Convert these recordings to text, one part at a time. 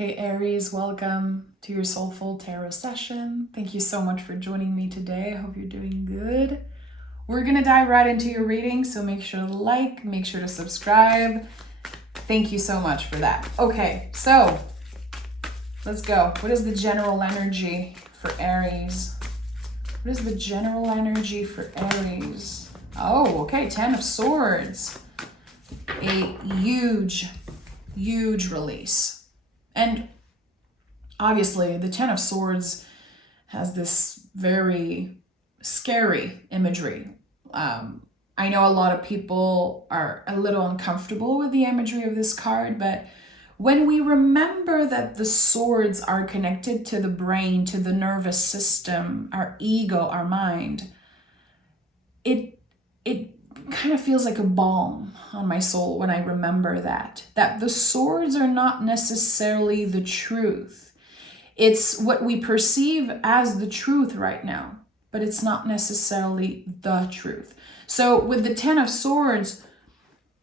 Hey Aries, welcome to your Soulful Tarot session. Thank you so much for joining me today. I hope you're doing good. We're gonna dive right into your reading, so make sure to like, make sure to subscribe. Thank you so much for that. Okay, so let's go. What is the general energy for Aries? What is the general energy for Aries? Oh, okay, 10 of Swords. A huge release. And obviously, the 10 of Swords has this very scary imagery. I know a lot of people are a little uncomfortable with the imagery of this card, but when we remember that the swords are connected to the brain, to the nervous system, our ego, our mind, it kind of feels like a balm on my soul when I remember that the swords are not necessarily the truth. It's what we perceive as the truth right now, but it's not necessarily the truth. So with the 10 of Swords,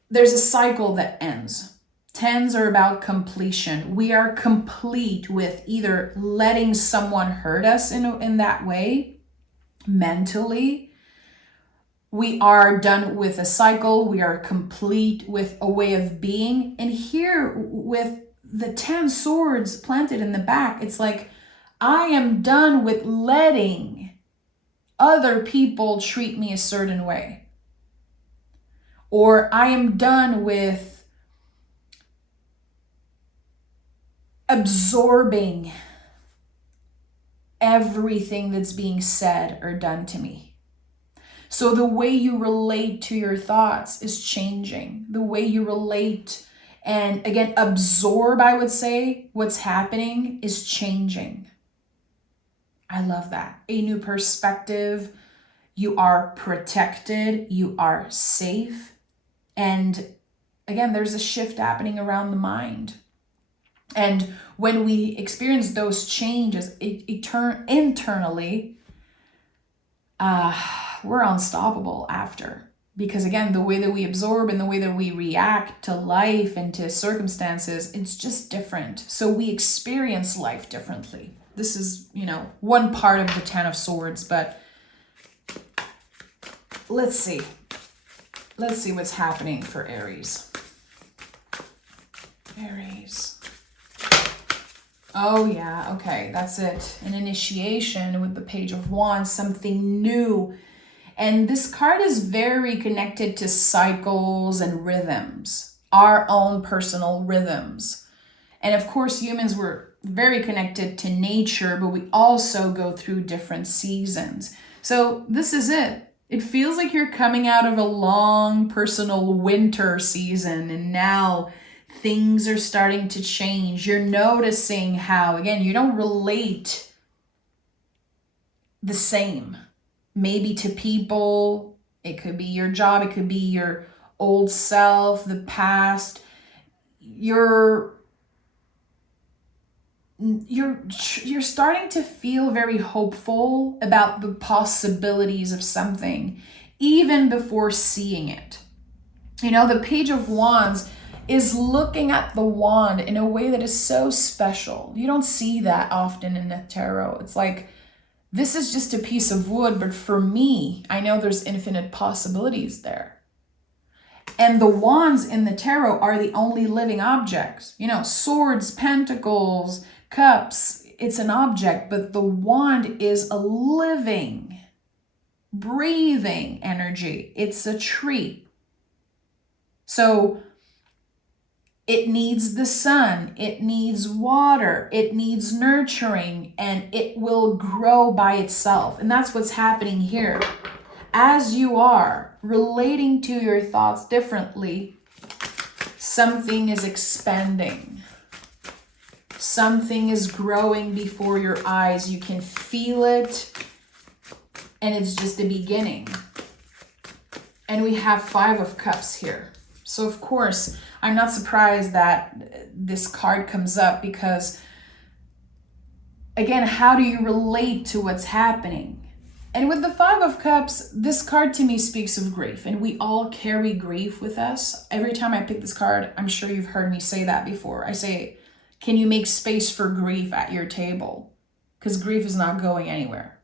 there's a cycle that ends. Tens are about completion. We are complete with either letting someone hurt us in that way, mentally. We are done with a cycle. We are complete with a way of being. And here with the 10 swords planted in the back, it's like, I am done with letting other people treat me a certain way. Or I am done with absorbing everything that's being said or done to me. So the way you relate to your thoughts is changing. The way you relate and, again, absorb, I would say, what's happening is changing. I love that. A new perspective. You are protected. You are safe. And, again, there's a shift happening around the mind. And when we experience those changes, it turn internally, we're unstoppable after. Because again, the way that we absorb and the way that we react to life and to circumstances, it's just different. So we experience life differently. This is, one part of the 10 of Swords, but let's see. Let's see what's happening for Aries. Aries. Oh yeah, okay, that's it. An initiation with the Page of Wands, something new. And this card is very connected to cycles and rhythms, our own personal rhythms. And of course, humans were very connected to nature, but we also go through different seasons. So this is it. It feels like you're coming out of a long personal winter season, and now things are starting to change. You're noticing how, again, you don't relate the same. Maybe to people, it could be your job, it could be your old self, the past. You're starting to feel very hopeful about the possibilities of something, even before seeing it. The Page of Wands is looking at the wand in a way that is so special. You don't see that often in the tarot. It's like, this is just a piece of wood, but for me, I know there's infinite possibilities there. And the wands in the tarot are the only living objects. Swords, pentacles, cups, it's an object, but the wand is a living, breathing energy. It's a tree. So it needs the sun, it needs water, it needs nurturing, and it will grow by itself. And that's what's happening here. As you are relating to your thoughts differently, something is expanding. Something is growing before your eyes. You can feel it, and it's just the beginning. And we have 5 of Cups here. So of course, I'm not surprised that this card comes up because, again, how do you relate to what's happening? And with the 5 of Cups, this card to me speaks of grief, and we all carry grief with us. Every time I pick this card, I'm sure you've heard me say that before. I say, Can you make space for grief at your table? Because grief is not going anywhere.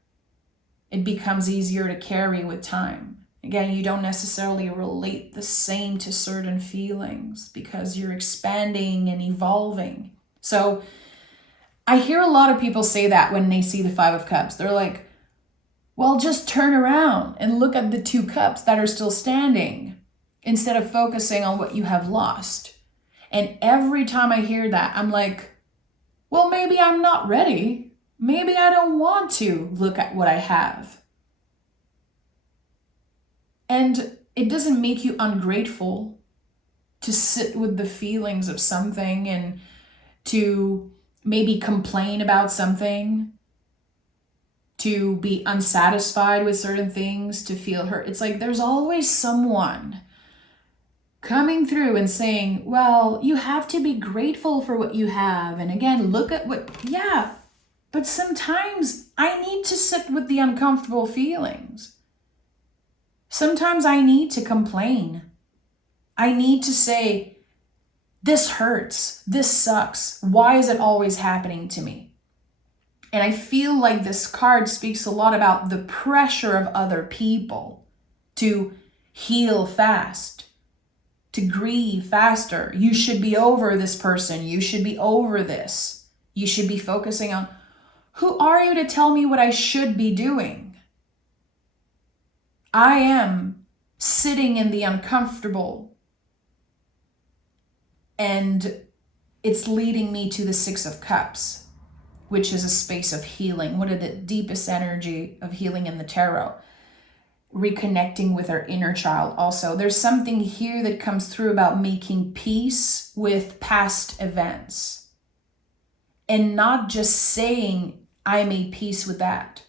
It becomes easier to carry with time. Again, you don't necessarily relate the same to certain feelings because you're expanding and evolving. So I hear a lot of people say that when they see the Five of Cups. They're like, well, just turn around and look at the 2 cups that are still standing instead of focusing on what you have lost. And every time I hear that, I'm like, well, maybe I'm not ready. Maybe I don't want to look at what I have. And it doesn't make you ungrateful to sit with the feelings of something and to maybe complain about something, to be unsatisfied with certain things, to feel hurt. It's like there's always someone coming through and saying, well, you have to be grateful for what you have. And again, look at what, yeah, but sometimes I need to sit with the uncomfortable feelings. Sometimes I need to complain. I need to say, this hurts, this sucks. Why is it always happening to me? And I feel like this card speaks a lot about the pressure of other people to heal fast, to grieve faster. You should be over this person. You should be over this. You should be focusing on, who are you to tell me what I should be doing? I am sitting in the uncomfortable, and it's leading me to the 6 of Cups, which is a space of healing. What are the deepest energy of healing in the tarot? Reconnecting with our inner child also. There's something here that comes through about making peace with past events and not just saying, I made peace with that.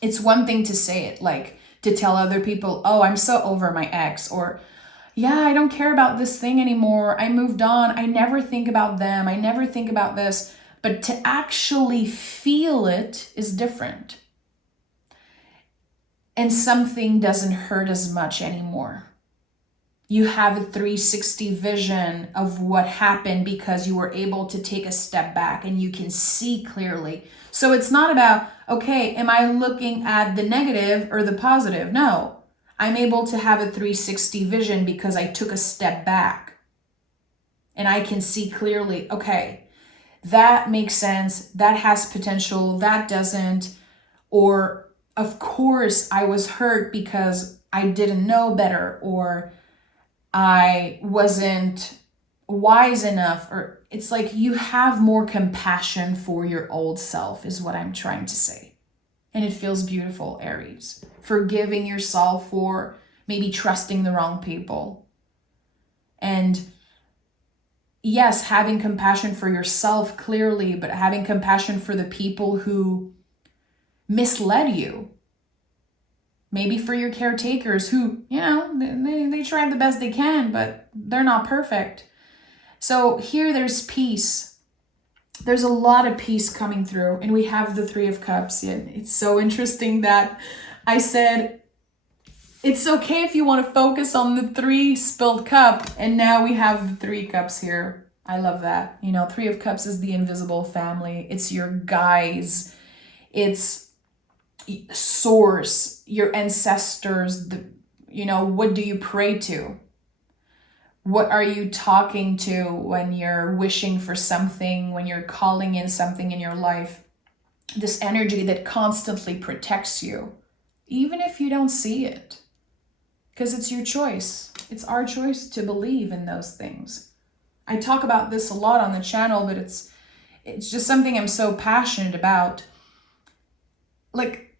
It's one thing to say it, like to tell other people, oh, I'm so over my ex, or yeah, I don't care about this thing anymore. I moved on. I never think about them. I never think about this. But to actually feel it is different. And something doesn't hurt as much anymore. You have a 360 vision of what happened because you were able to take a step back and you can see clearly. So it's not about, okay, am I looking at the negative or the positive? No, I'm able to have a 360 vision because I took a step back and I can see clearly, okay, that makes sense. That has potential. That doesn't. Or of course I was hurt because I didn't know better, or I wasn't wise enough, or it's like you have more compassion for your old self is what I'm trying to say. And it feels beautiful, Aries. Forgiving yourself for maybe trusting the wrong people. And yes, having compassion for yourself clearly, but having compassion for the people who misled you. Maybe for your caretakers who, they tried the best they can, but they're not perfect. So here there's peace. There's a lot of peace coming through, and we have the 3 of Cups. And it's so interesting that I said, it's okay if you want to focus on the 3 spilled cup, and now we have the 3 cups here. I love that. 3 of Cups is the invisible family. It's your guides. It's source, your ancestors. What do you pray to? What are you talking to when you're wishing for something, when you're calling in something in your life? This energy that constantly protects you, even if you don't see it, because it's your choice. It's our choice to believe in those things. I talk about this a lot on the channel, but it's just something I'm so passionate about. Like,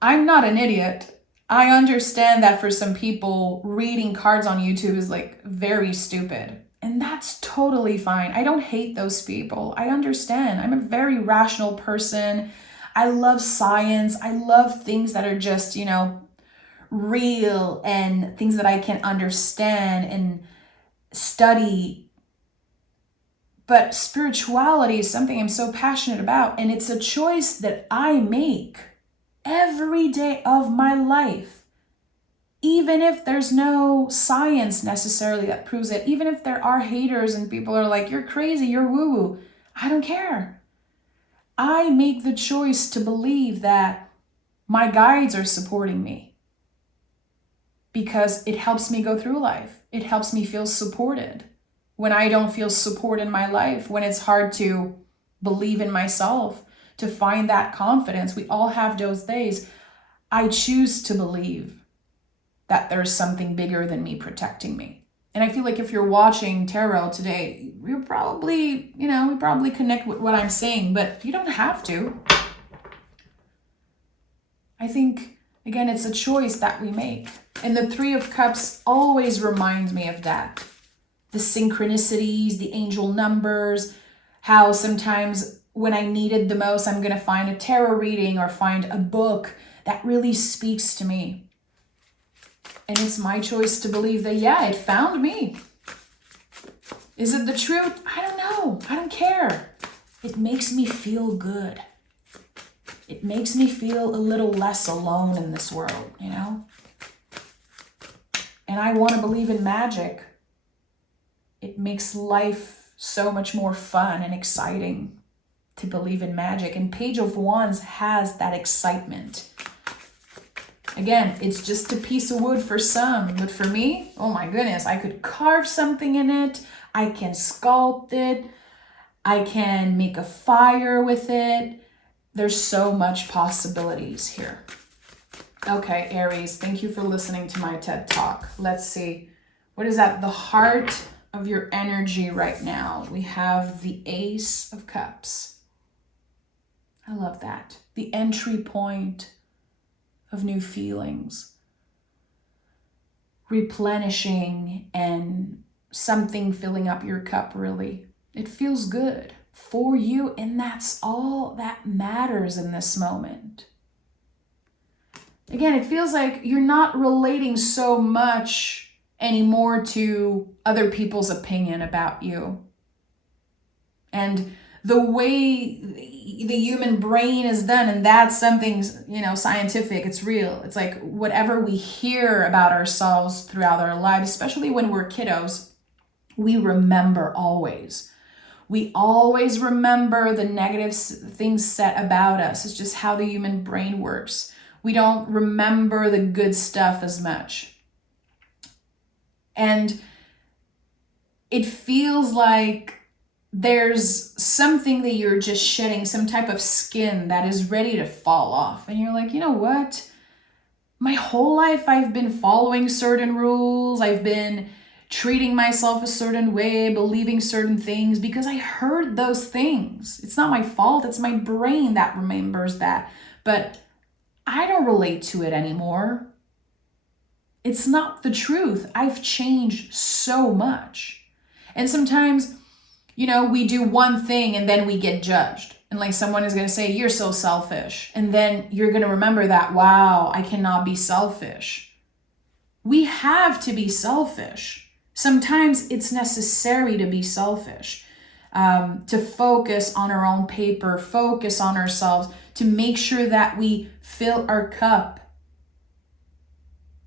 I'm not an idiot. I understand that for some people, reading cards on YouTube is like very stupid. And that's totally fine. I don't hate those people. I understand. I'm a very rational person. I love science. I love things that are just, real, and things that I can understand and study. But spirituality is something I'm so passionate about. And it's a choice that I make every day of my life, even if there's no science necessarily that proves it, even if there are haters and people are like, you're crazy, you're woo-woo. I don't care. I make the choice to believe that my guides are supporting me because it helps me go through life. It helps me feel supported. When I don't feel support in my life, when it's hard to believe in myself, to find that confidence, we all have those days. I choose to believe that there's something bigger than me protecting me. And I feel like if you're watching tarot today, you're probably, we probably connect with what I'm saying, but you don't have to. I think, again, it's a choice that we make. And the Three of Cups always reminds me of that. The synchronicities, the angel numbers, how sometimes when I need it the most, I'm going to find a tarot reading or find a book that really speaks to me. And it's my choice to believe that, yeah, it found me. Is it the truth? I don't know. I don't care. It makes me feel good. It makes me feel a little less alone in this world, And I want to believe in magic. It makes life so much more fun and exciting to believe in magic. And Page of Wands has that excitement. Again, it's just a piece of wood for some, but for me, oh my goodness, I could carve something in it. I can sculpt it. I can make a fire with it. There's so much possibilities here. Okay, Aries, thank you for listening to my TED Talk. Let's see. What is at the heart of your energy right now? We have the Ace of Cups. I love that. The entry point of new feelings, replenishing, and something filling up your cup, really. It feels good for you, and that's all that matters in this moment. Again, it feels like you're not relating so much anymore to other people's opinion about you. And the way the human brain is done, and that's something, scientific, it's real. It's like whatever we hear about ourselves throughout our lives, especially when we're kiddos, we remember always. We always remember the negative things said about us. It's just how the human brain works. We don't remember the good stuff as much. And it feels like there's something that you're just shedding, some type of skin that is ready to fall off. And you're like, you know what? My whole life I've been following certain rules. I've been treating myself a certain way, believing certain things because I heard those things. It's not my fault. It's my brain that remembers that. But I don't relate to it anymore. It's not the truth. I've changed so much. And sometimes, we do one thing and then we get judged. And like someone is going to say, you're so selfish. And then you're going to remember that, wow, I cannot be selfish. We have to be selfish. Sometimes it's necessary to be selfish, to focus on our own paper, focus on ourselves, to make sure that we fill our cup.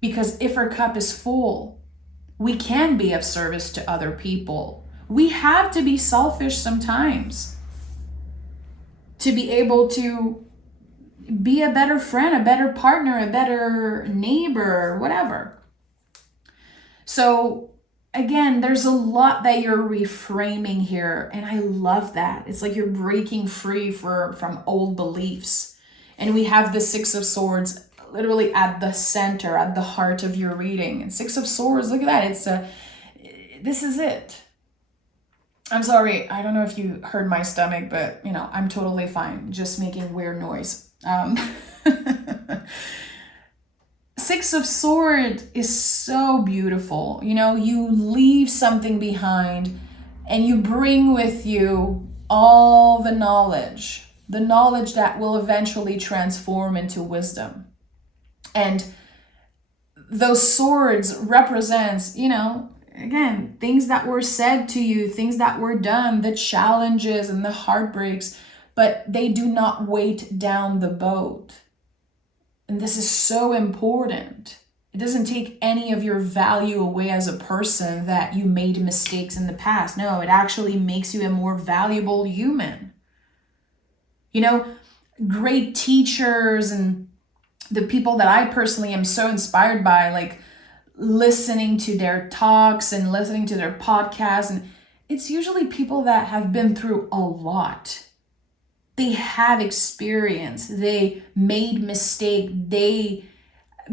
Because if our cup is full, we can be of service to other people. We have to be selfish sometimes to be able to be a better friend, a better partner, a better neighbor, whatever. So again, there's a lot that you're reframing here, and I love that. It's like you're breaking free from old beliefs. And we have the Six of Swords literally at the center, at the heart of your reading. And Six of Swords, look at that. This is it. I'm sorry, I don't know if you heard my stomach, but I'm totally fine, just making weird noise. Six of Swords is so beautiful. You leave something behind and you bring with you all the knowledge that will eventually transform into wisdom. And those swords represents, again, things that were said to you, things that were done, the challenges and the heartbreaks, but they do not weight down the boat. And this is so important. It doesn't take any of your value away as a person that you made mistakes in the past. No, it actually makes you a more valuable human. You know, great teachers and the people that I personally am so inspired by, like listening to their talks and listening to their podcasts, and it's usually people that have been through a lot. They have experience. They made mistake. They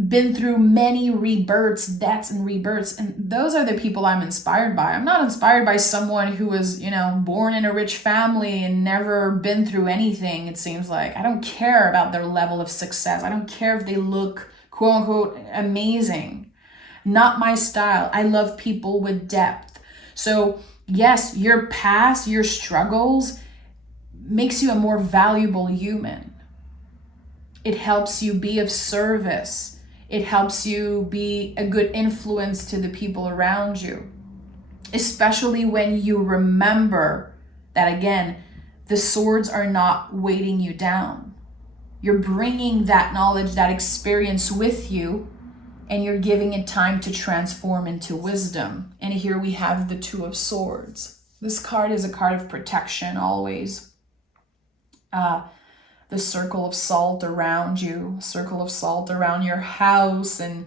been through many rebirths, deaths and rebirths. And those are the people I'm inspired by. I'm not inspired by someone who was, born in a rich family and never been through anything, it seems like. I don't care about their level of success. I don't care if they look, quote unquote, amazing. Not my style. I love people with depth. So yes, your past, your struggles makes you a more valuable human. It helps you be of service. It helps you be a good influence to the people around you, especially when you remember that, again, the swords are not weighting you down. You're bringing that knowledge, that experience with you, and you're giving it time to transform into wisdom. And here we have the Two of Swords. This card is a card of protection always. The circle of salt around you, circle of salt around your house and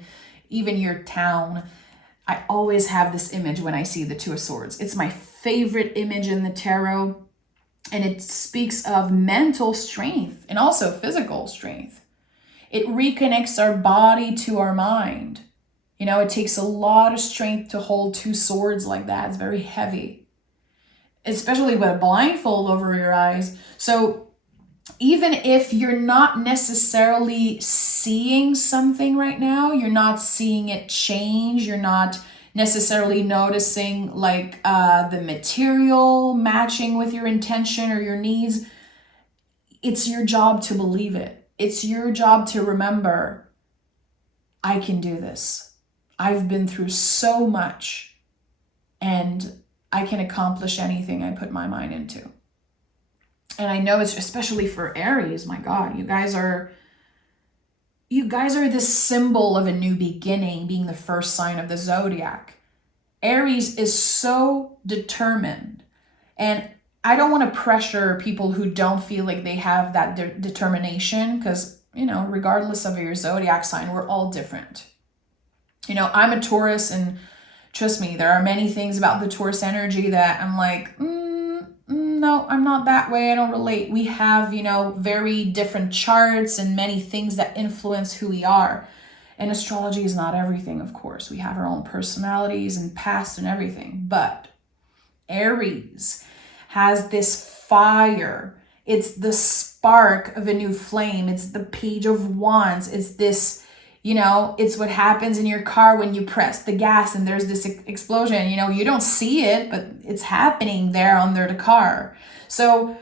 even your town. I always have this image when I see the Two of Swords. It's my favorite image in the tarot, and it speaks of mental strength and also physical strength. It reconnects our body to our mind. It takes a lot of strength to hold two swords like that. It's very heavy, especially with a blindfold over your eyes. So even if you're not necessarily seeing something right now, you're not seeing it change, you're not necessarily noticing like the material matching with your intention or your needs, it's your job to believe it. It's your job to remember, I can do this. I've been through so much and I can accomplish anything I put my mind into. And I know it's especially for Aries, my God, you guys are this symbol of a new beginning, being the first sign of the zodiac. Aries is so determined. And I don't want to pressure people who don't feel like they have that determination because, regardless of your zodiac sign, we're all different. I'm a Taurus, and trust me, there are many things about the Taurus energy that I'm like, no, I'm not that way. I don't relate. We have, very different charts and many things that influence who we are. And astrology is not everything, of course. We have our own personalities and past and everything. But Aries has this fire. It's the spark of a new flame. It's the Page of Wands. It's this, it's what happens in your car when you press the gas and there's this explosion. You don't see it, but it's happening there under the car. So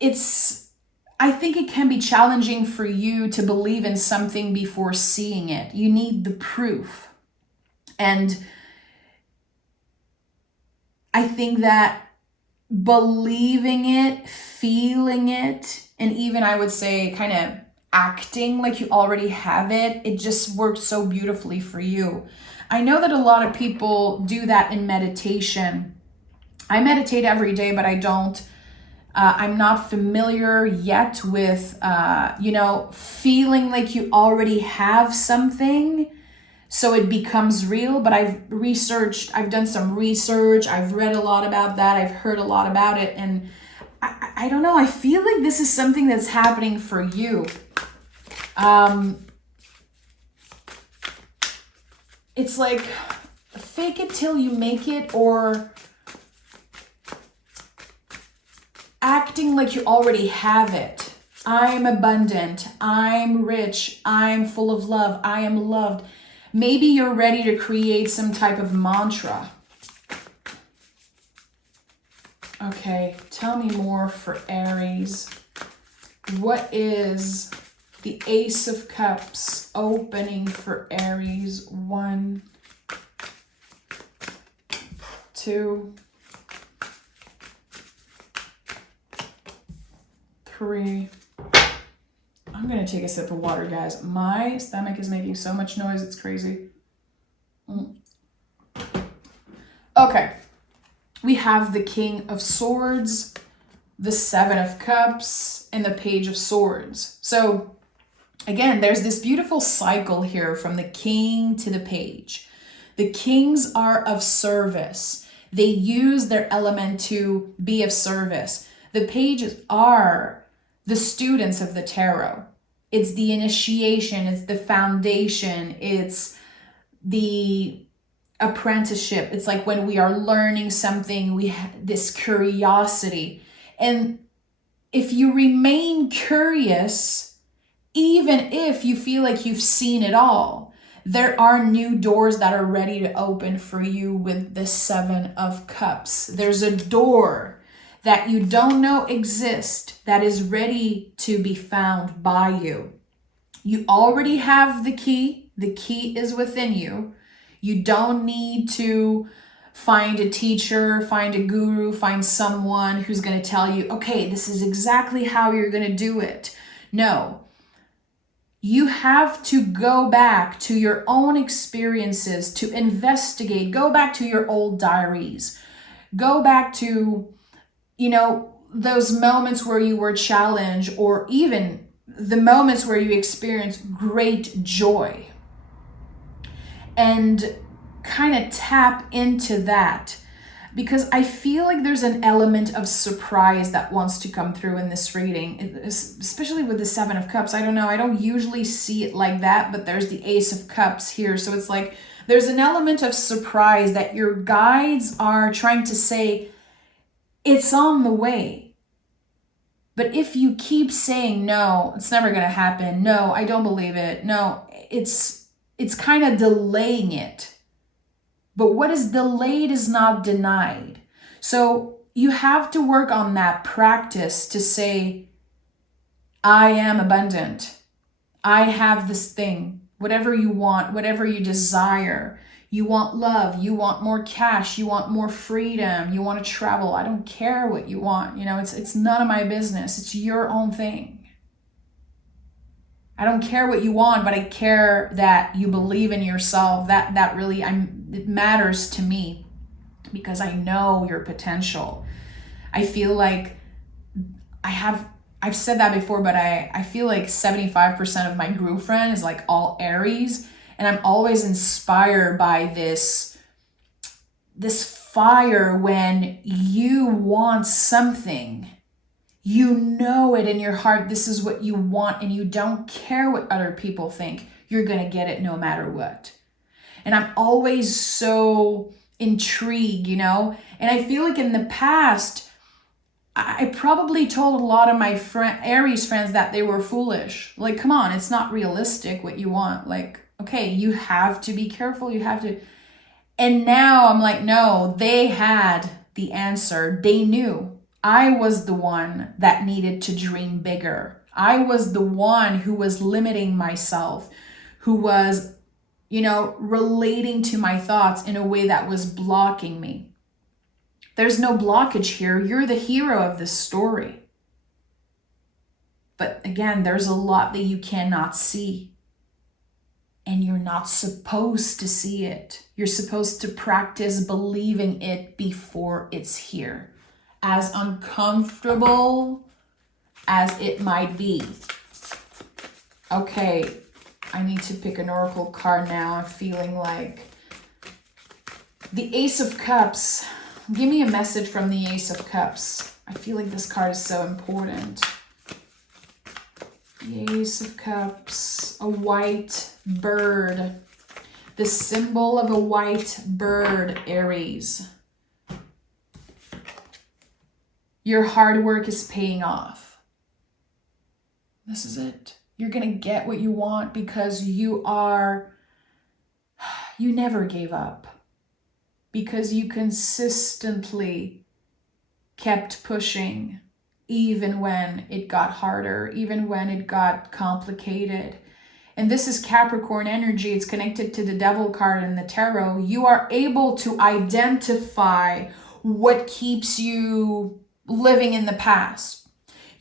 I think it can be challenging for you to believe in something before seeing it. You need the proof. And I think that believing it, feeling it, and even I would say kind of acting like you already have it, it just works so beautifully for you. I know that a lot of people do that in meditation. I meditate every day, but I don't. I'm not familiar yet with, feeling like you already have something so it becomes real. But I've done some research. I've read a lot about that. I've heard a lot about it. And I don't know. I feel like this is something that's happening for you. It's like fake it till you make it, or acting like you already have it. I'm abundant. I'm rich. I'm full of love. I am loved. Maybe you're ready to create some type of mantra. Okay, tell me more for Aries. What is the Ace of Cups opening for Aries? 1, 2, 3. I'm going to take a sip of water, guys. My stomach is making so much noise, it's crazy. Okay. We have the King of Swords, the Seven of Cups, and the Page of Swords. So again, there's this beautiful cycle here from the King to the Page. The Kings are of service. They use their element to be of service. The Pages are the students of the tarot. It's the initiation, it's the foundation, it's the apprenticeship. It's like when we are learning something, we have this curiosity. And if you remain curious, even if you feel like you've seen it all, there are new doors that are ready to open for you with the Seven of Cups. There's a door that you don't know exists that is ready to be found by you. You already have the key. The key is within you. You don't need to find a teacher, find a guru, find someone who's going to tell you, okay, this is exactly how you're going to do it. No. You have to go back to your own experiences to investigate. Go back to your old diaries. Go back to, those moments where you were challenged, or even the moments where you experienced great joy. And kind of tap into that, because I feel like there's an element of surprise that wants to come through in this reading, especially with the Seven of Cups. I don't know, I don't usually see it like that, but there's the Ace of Cups here. So it's like there's an element of surprise that your guides are trying to say, it's on the way. But if you keep saying, no, it's never going to happen. No, I don't believe it. No, it's kind of delaying it. But what is delayed is not denied. So you have to work on that practice to say, I am abundant. I have this thing. Whatever you want, whatever you desire. You want love. You want more cash. You want more freedom. You want to travel. I don't care what you want. It's none of my business. It's your own thing. I don't care what you want, but I care that you believe in yourself. That really, it matters to me because I know your potential. I feel like I've said that before, but I feel like 75% of my group friend is like all Aries. And I'm always inspired by this fire when you want something. You know it in your heart, this is what you want, and you don't care what other people think. You're going to get it no matter what. And I'm always so intrigued, And I feel like in the past, I probably told a lot of my Aries friends that they were foolish. Like, come on, it's not realistic what you want. Like, okay, you have to be careful. You have to. And now I'm like, no, they had the answer. They knew. I was the one that needed to dream bigger. I was the one who was limiting myself, who was, relating to my thoughts in a way that was blocking me. There's no blockage here. You're the hero of this story. But again, there's a lot that you cannot see. And you're not supposed to see it. You're supposed to practice believing it before it's here. As uncomfortable as it might be. Okay, I need to pick an oracle card now. I'm feeling like the Ace of Cups. Give me a message from the Ace of Cups. I feel like this card is so important. The Ace of Cups, a white bird. The symbol of a white bird, Aries. Your hard work is paying off. This is it. You're going to get what you want because you never gave up. Because you consistently kept pushing, even when it got harder, even when it got complicated. And this is Capricorn energy. It's connected to the Devil card in the tarot. You are able to identify what keeps you living in the past.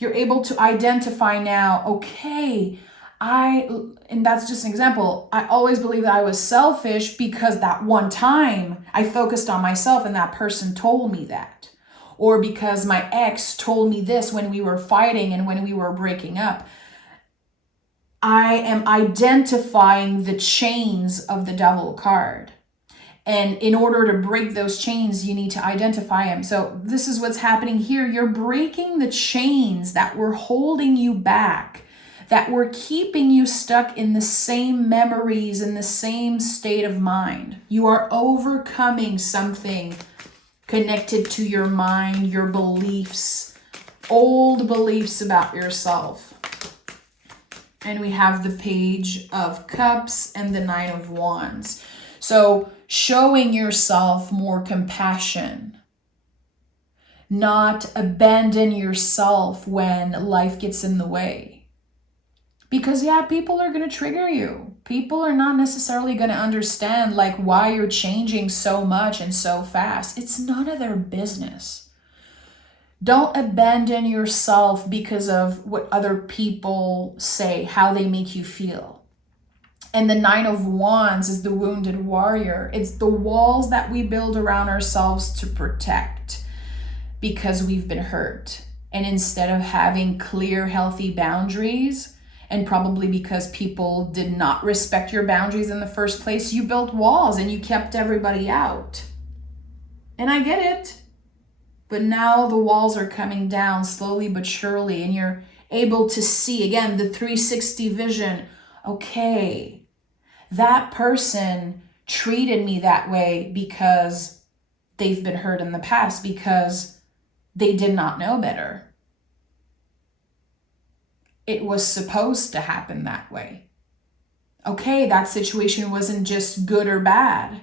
You're able to identify now, okay, and that's just an example. I always believed that I was selfish because that one time I focused on myself and that person told me that. Or because my ex told me this when we were fighting and when we were breaking up. I am identifying the chains of the devil card. And in order to break those chains, you need to identify them. So this is what's happening here. You're breaking the chains that were holding you back, that were keeping you stuck in the same memories, in the same state of mind. You are overcoming something connected to your mind, your beliefs, old beliefs about yourself. And we have the Page of Cups and the Nine of Wands. So showing yourself more compassion, not abandon yourself when life gets in the way. Because yeah, people are going to trigger you. People are not necessarily going to understand like why you're changing so much and so fast. It's none of their business. Don't abandon yourself because of what other people say, how they make you feel. And the Nine of Wands is the wounded warrior. It's the walls that we build around ourselves to protect because we've been hurt. And instead of having clear, healthy boundaries, and probably because people did not respect your boundaries in the first place, you built walls and you kept everybody out. And I get it. But now the walls are coming down slowly but surely, and you're able to see, again, the 360 vision. Okay, that person treated me that way because they've been hurt in the past, because they did not know better. It was supposed to happen that way. Okay, that situation wasn't just good or bad.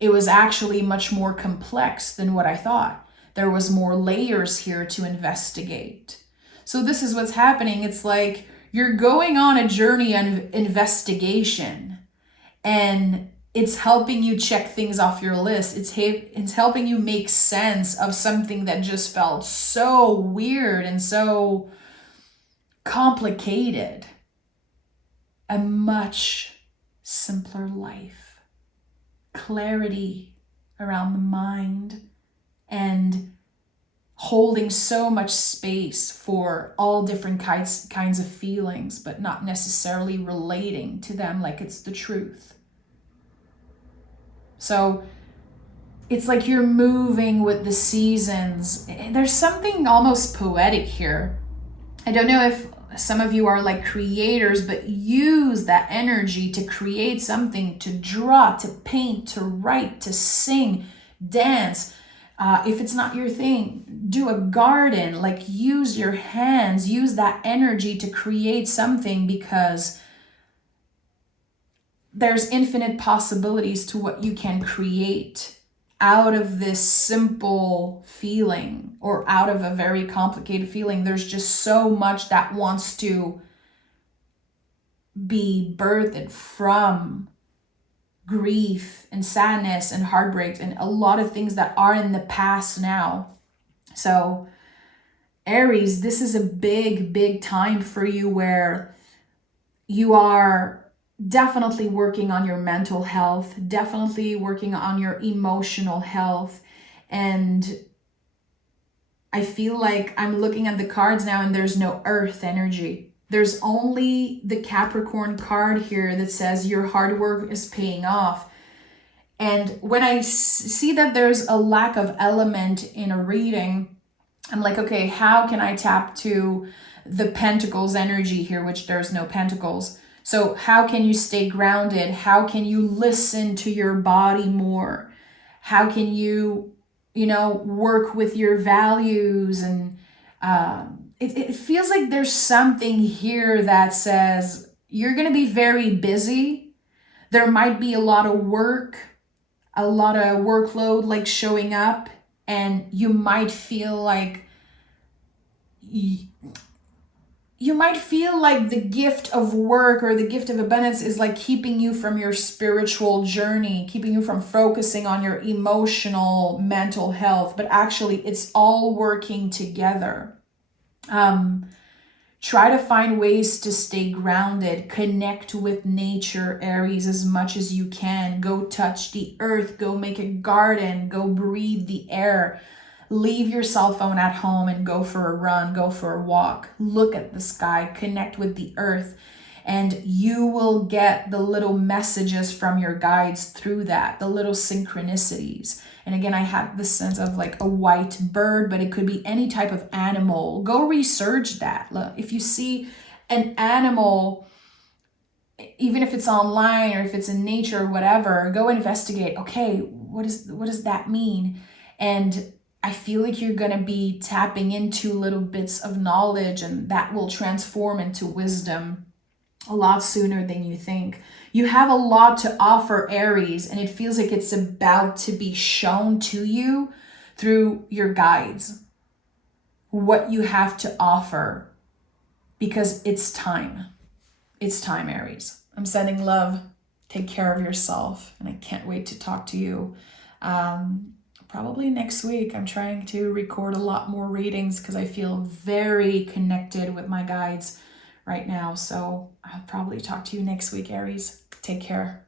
It was actually much more complex than what I thought. There was more layers here to investigate. So this is what's happening. It's like you're going on a journey of investigation, and it's helping you check things off your list. It's helping you make sense of something that just felt so weird and so complicated. A much simpler life. Clarity around the mind and holding so much space for all different kinds of feelings, but not necessarily relating to them like it's the truth. So it's like you're moving with the seasons. There's something almost poetic here. I don't know if some of you are like creators, but use that energy to create something, to draw, to paint, to write, to sing, dance. If it's not your thing, do a garden, like use your hands, use that energy to create something, because there's infinite possibilities to what you can create out of this simple feeling or out of a very complicated feeling. There's just so much that wants to be birthed from grief and sadness and heartbreaks and a lot of things that are in the past now. So Aries, this is a big time for you where you are definitely working on your mental health, definitely working on your emotional health. And I feel like I'm looking at the cards now and there's no earth energy. There's only the Capricorn card here that says your hard work is paying off. And when I see that there's a lack of element in a reading, I'm like, okay, how can I tap to the Pentacles energy here, which there's no Pentacles. So how can you stay grounded? How can you listen to your body more? How can you, work with your values? And it feels like there's something here that says you're going to be very busy. There might be a lot of workload like showing up, and you might feel like the gift of work or the gift of abundance is like keeping you from your spiritual journey, keeping you from focusing on your emotional, mental health. But actually, it's all working together. Try to find ways to stay grounded. Connect with nature, Aries, as much as you can. Go touch the earth. Go make a garden. Go breathe the air. Leave your cell phone at home and go for a run. Go for a walk. Look at the sky. Connect with the earth. And you will get the little messages from your guides through that, the little synchronicities. And again, I had the sense of like a white bird, but it could be any type of animal. Go research that. Look, if you see an animal, even if it's online or if it's in nature or whatever, go investigate. Okay, what does that mean? And I feel like you're going to be tapping into little bits of knowledge, and that will transform into wisdom a lot sooner than you think. You have a lot to offer, Aries, and it feels like it's about to be shown to you through your guides, what you have to offer, because it's time. It's time, Aries. I'm sending love. Take care of yourself, and I can't wait to talk to you. Probably next week. I'm trying to record a lot more readings because I feel very connected with my guides right now. So I'll probably talk to you next week, Aries. Take care.